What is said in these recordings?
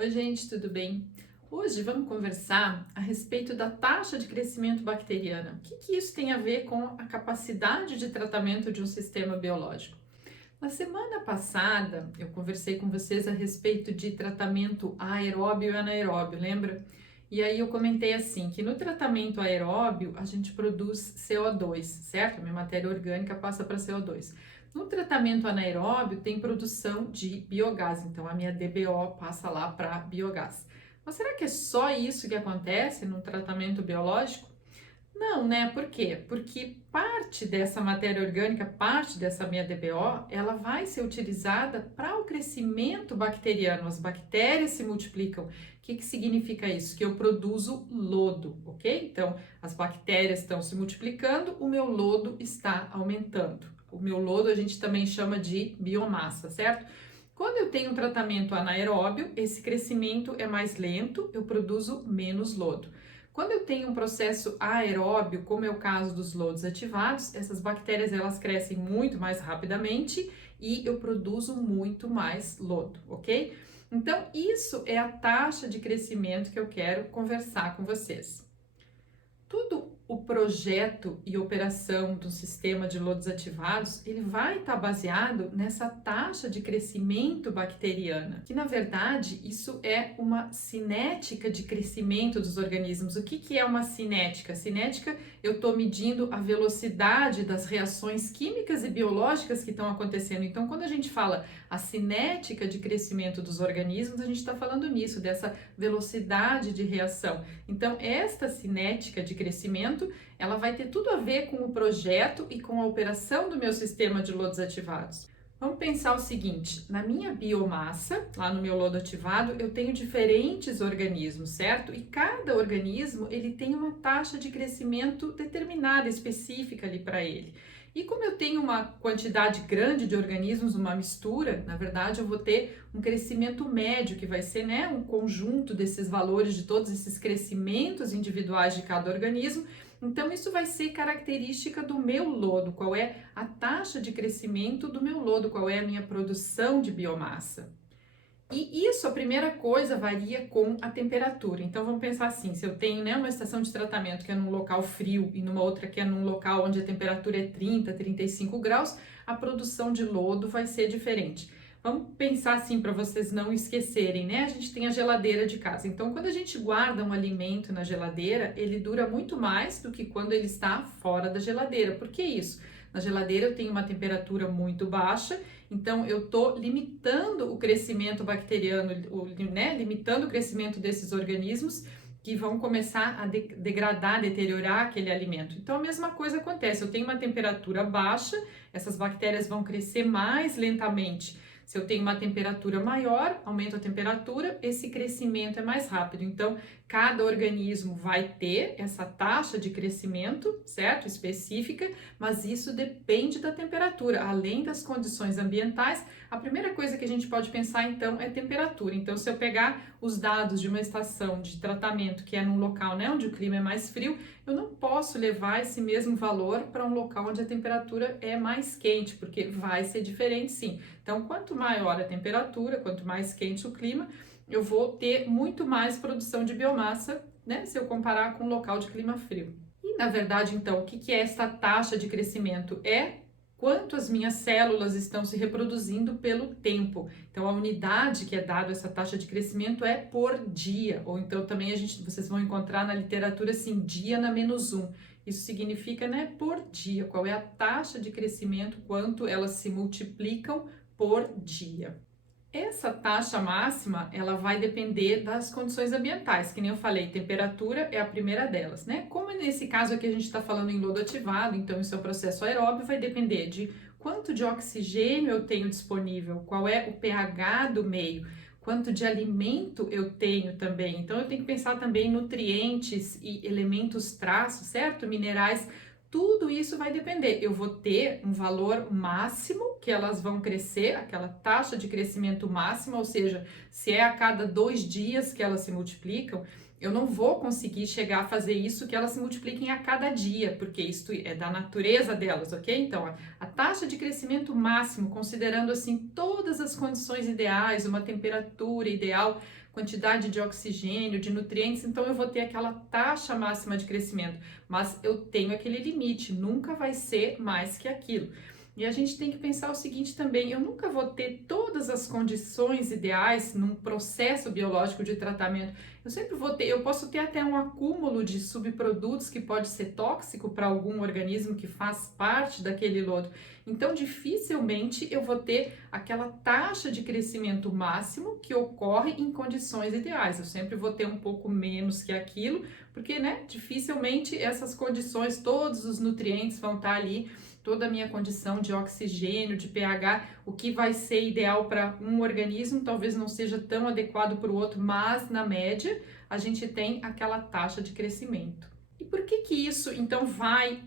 Oi, gente, tudo bem? Hoje vamos conversar a respeito da taxa de crescimento bacteriana. O que isso tem a ver com a capacidade de tratamento de um sistema biológico? Na semana passada, eu conversei com vocês a respeito de tratamento aeróbio e anaeróbio, lembra? E aí eu comentei assim, que no tratamento aeróbio a gente produz CO2, certo? A minha matéria orgânica passa para CO2. No tratamento anaeróbio tem produção de biogás, então a minha DBO passa lá para biogás. Mas será que é só isso que acontece no tratamento biológico? Não, né? Por quê? Porque parte dessa matéria orgânica, parte dessa minha DBO, ela vai ser utilizada para o crescimento bacteriano. As bactérias se multiplicam. O que significa isso? Que eu produzo lodo, ok? Então, as bactérias estão se multiplicando, o meu lodo está aumentando. O meu lodo a gente também chama de biomassa, certo? Quando eu tenho um tratamento anaeróbio, esse crescimento é mais lento, eu produzo menos lodo. Quando eu tenho um processo aeróbio, como é o caso dos lodos ativados, essas bactérias elas crescem muito mais rapidamente e eu produzo muito mais lodo, ok? Então, isso é a taxa de crescimento que eu quero conversar com vocês. Tudo o projeto e operação do sistema de lodos ativados, ele vai estar baseado nessa taxa de crescimento bacteriana, que na verdade isso é uma cinética de crescimento dos organismos. O que é uma cinética? Cinética, eu estou medindo a velocidade das reações químicas e biológicas que estão acontecendo. Então, quando a gente fala a cinética de crescimento dos organismos, a gente está falando nisso, dessa velocidade de reação. Então, esta cinética de crescimento, ela vai ter tudo a ver com o projeto e com a operação do meu sistema de lodos ativados. Vamos pensar o seguinte, na minha biomassa, lá no meu lodo ativado, eu tenho diferentes organismos, certo? E cada organismo, ele tem uma taxa de crescimento determinada, específica ali para ele. E como eu tenho uma quantidade grande de organismos, uma mistura, na verdade eu vou ter um crescimento médio, que vai ser, né, um conjunto desses valores de todos esses crescimentos individuais de cada organismo. Então, isso vai ser característica do meu lodo, qual é a taxa de crescimento do meu lodo, qual é a minha produção de biomassa. E isso, a primeira coisa, varia com a temperatura. Então, vamos pensar assim, se eu tenho, né, uma estação de tratamento que é num local frio e numa outra que é num local onde a temperatura é 30, 35 graus, a produção de lodo vai ser diferente. Vamos pensar assim para vocês não esquecerem, né? A gente tem a geladeira de casa. Então, quando a gente guarda um alimento na geladeira, ele dura muito mais do que quando ele está fora da geladeira. Por que isso? Na geladeira eu tenho uma temperatura muito baixa, então eu estou limitando o crescimento bacteriano, né? Limitando o crescimento desses organismos que vão começar a degradar, deteriorar aquele alimento. Então a mesma coisa acontece, eu tenho uma temperatura baixa, essas bactérias vão crescer mais lentamente. Se eu tenho uma temperatura maior, aumento a temperatura, esse crescimento é mais rápido. Então, cada organismo vai ter essa taxa de crescimento, certo? Específica, mas isso depende da temperatura. Além das condições ambientais, a primeira coisa que a gente pode pensar, então, é temperatura. Então, se eu pegar os dados de uma estação de tratamento que é num local, né, onde o clima é mais frio, eu não posso levar esse mesmo valor para um local onde a temperatura é mais quente, porque vai ser diferente sim. Então, quanto maior a temperatura, quanto mais quente o clima, eu vou ter muito mais produção de biomassa, né, se eu comparar com um local de clima frio. E, na verdade, então, o que é essa taxa de crescimento? É quanto as minhas células estão se reproduzindo pelo tempo. Então, a unidade que é dada essa taxa de crescimento é por dia, ou então também vocês vão encontrar na literatura assim, dia na menos 1. Isso significa, né, por dia, qual é a taxa de crescimento, quanto elas se multiplicam por dia. Essa taxa máxima, ela vai depender das condições ambientais, que nem eu falei, temperatura é a primeira delas, né? Como nesse caso aqui a gente está falando em lodo ativado, então isso é um processo aeróbio, vai depender de quanto de oxigênio eu tenho disponível, qual é o pH do meio, quanto de alimento eu tenho também. Então eu tenho que pensar também em nutrientes e elementos traços, certo? Minerais. Tudo isso vai depender. Eu vou ter um valor máximo que elas vão crescer, aquela taxa de crescimento máxima, ou seja, se é a cada 2 dias que elas se multiplicam, eu não vou conseguir chegar a fazer isso que elas se multipliquem a cada dia, porque isso é da natureza delas, ok? Então, a taxa de crescimento máximo, considerando assim todas as condições ideais, uma temperatura ideal, quantidade de oxigênio, de nutrientes, então eu vou ter aquela taxa máxima de crescimento, mas eu tenho aquele limite, nunca vai ser mais que aquilo. E a gente tem que pensar o seguinte também, eu nunca vou ter todas as condições ideais num processo biológico de tratamento. Eu sempre vou ter, eu posso ter até um acúmulo de subprodutos que pode ser tóxico para algum organismo que faz parte daquele lodo. Então, dificilmente eu vou ter aquela taxa de crescimento máximo que ocorre em condições ideais. Eu sempre vou ter um pouco menos que aquilo, porque, né, dificilmente essas condições, todos os nutrientes vão estar ali, toda a minha condição de oxigênio, de pH, o que vai ser ideal para um organismo talvez não seja tão adequado para o outro, mas na média a gente tem aquela taxa de crescimento. E por que isso então vai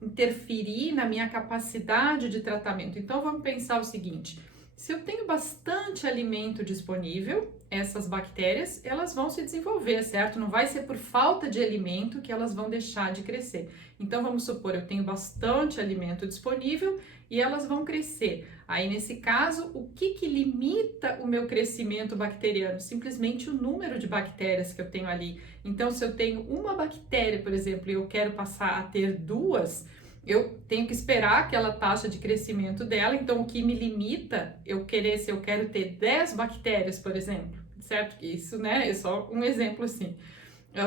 interferir na minha capacidade de tratamento? Então vamos pensar o seguinte: se eu tenho bastante alimento disponível, essas bactérias, elas vão se desenvolver, certo? Não vai ser por falta de alimento que elas vão deixar de crescer. Então, vamos supor, eu tenho bastante alimento disponível e elas vão crescer. Aí, nesse caso, o que limita o meu crescimento bacteriano? Simplesmente o número de bactérias que eu tenho ali. Então, se eu tenho uma bactéria, por exemplo, e eu quero passar a ter duas, eu tenho que esperar aquela taxa de crescimento dela. Então, o que me limita se eu quero ter 10 bactérias, por exemplo, certo? Isso, né, é só um exemplo assim.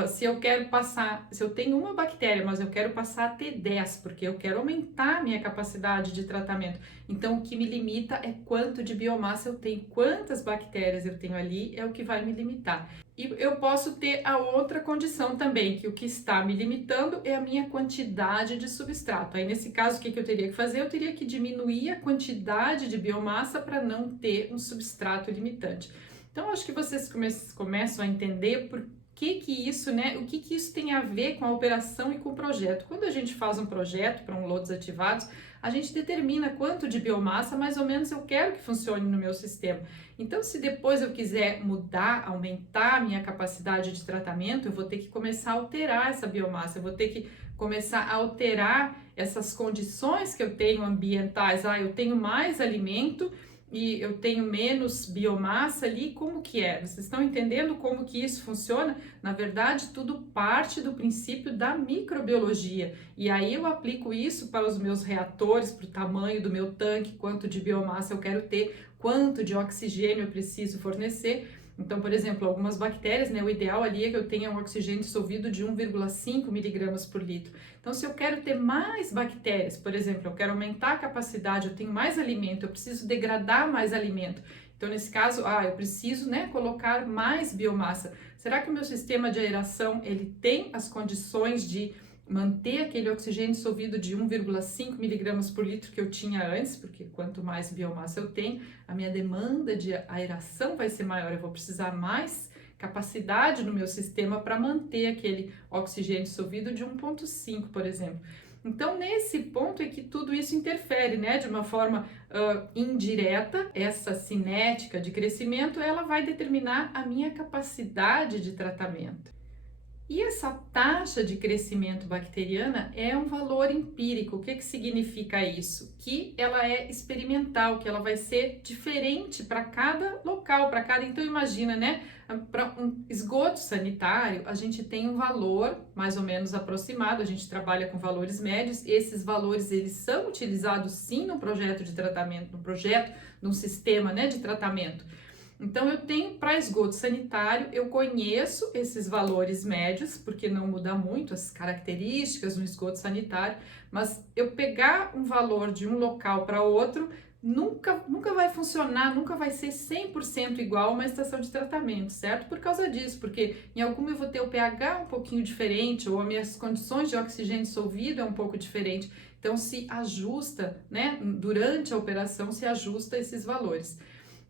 Se eu tenho uma bactéria, mas eu quero passar a ter 10, porque eu quero aumentar a minha capacidade de tratamento. Então, o que me limita é quanto de biomassa eu tenho, quantas bactérias eu tenho ali, é o que vai me limitar. E eu posso ter a outra condição também, que o que está me limitando é a minha quantidade de substrato. Aí, nesse caso, o que eu teria que fazer? Eu teria que diminuir a quantidade de biomassa para não ter um substrato limitante. Então, acho que vocês começam a entender por que isso, né? O que isso tem a ver com a operação e com o projeto. Quando a gente faz um projeto para um lodo desativados, a gente determina quanto de biomassa mais ou menos eu quero que funcione no meu sistema. Então, se depois eu quiser mudar, aumentar a minha capacidade de tratamento, eu vou ter que começar a alterar essa biomassa, eu vou ter que começar a alterar essas condições que eu tenho ambientais. Eu tenho mais alimento e eu tenho menos biomassa ali, como que é? Vocês estão entendendo como que isso funciona? Na verdade, tudo parte do princípio da microbiologia. E aí eu aplico isso para os meus reatores, para o tamanho do meu tanque, quanto de biomassa eu quero ter, quanto de oxigênio eu preciso fornecer. Então, por exemplo, algumas bactérias, né, o ideal ali é que eu tenha um oxigênio dissolvido de 1,5 miligramas por litro. Então, se eu quero ter mais bactérias, por exemplo, eu quero aumentar a capacidade, eu tenho mais alimento, eu preciso degradar mais alimento. Então, nesse caso, eu preciso, né, colocar mais biomassa. Será que o meu sistema de aeração, ele tem as condições de manter aquele oxigênio dissolvido de 1,5 miligramas por litro que eu tinha antes, porque quanto mais biomassa eu tenho, a minha demanda de aeração vai ser maior, eu vou precisar mais capacidade no meu sistema para manter aquele oxigênio dissolvido de 1,5, por exemplo. Então, nesse ponto é que tudo isso interfere, né? De uma forma indireta, essa cinética de crescimento, ela vai determinar a minha capacidade de tratamento. E essa taxa de crescimento bacteriana é um valor empírico. O que significa isso? Que ela é experimental, que ela vai ser diferente para cada local, para cada... Então imagina, né? Para um esgoto sanitário, a gente tem um valor mais ou menos aproximado, a gente trabalha com valores médios, esses valores eles são utilizados sim no projeto de tratamento, no projeto, num sistema, né, de tratamento. Então, eu tenho para esgoto sanitário, eu conheço esses valores médios, porque não muda muito as características no esgoto sanitário, mas eu pegar um valor de um local para outro, nunca vai funcionar, nunca vai ser 100% igual a uma estação de tratamento, certo? Por causa disso, porque em alguma eu vou ter o pH um pouquinho diferente, ou as minhas condições de oxigênio dissolvido é um pouco diferente, então se ajusta, né? Durante a operação se ajusta esses valores.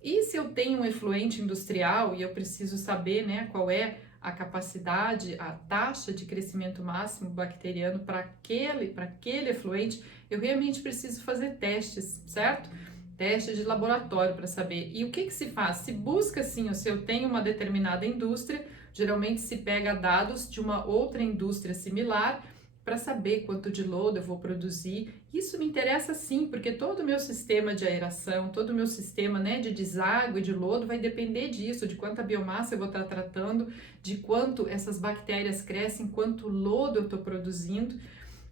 E se eu tenho um efluente industrial e eu preciso saber, né, qual é a capacidade, a taxa de crescimento máximo bacteriano para aquele efluente, eu realmente preciso fazer testes, certo? Teste de laboratório para saber. E o que se faz? Se busca assim, ou se eu tenho uma determinada indústria, geralmente se pega dados de uma outra indústria similar para saber quanto de lodo eu vou produzir. Isso me interessa sim, porque todo o meu sistema de aeração, todo o meu sistema, né, de deságue de lodo vai depender disso, de quanta biomassa eu vou estar tratando, de quanto essas bactérias crescem, quanto lodo eu estou produzindo.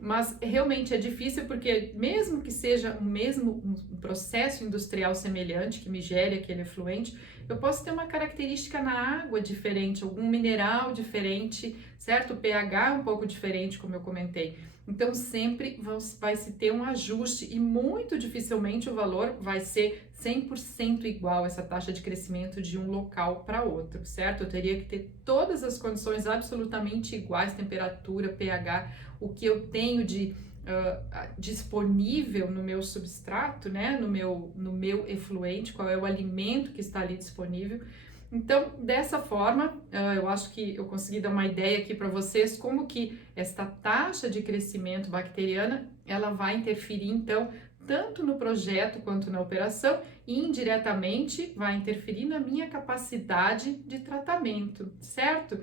Mas realmente é difícil porque mesmo que seja um processo industrial semelhante que me gere aquele efluente, eu posso ter uma característica na água diferente, algum mineral diferente, certo? O pH é um pouco diferente, como eu comentei. Então sempre vai se ter um ajuste e muito dificilmente o valor vai ser 100% igual essa taxa de crescimento de um local para outro, certo? Eu teria que ter todas as condições absolutamente iguais, temperatura, pH, o que eu tenho de disponível no meu substrato, né, no meu efluente, qual é o alimento que está ali disponível. Então, dessa forma, eu acho que eu consegui dar uma ideia aqui para vocês como que esta taxa de crescimento bacteriana, ela vai interferir, então, tanto no projeto quanto na operação e indiretamente vai interferir na minha capacidade de tratamento, certo?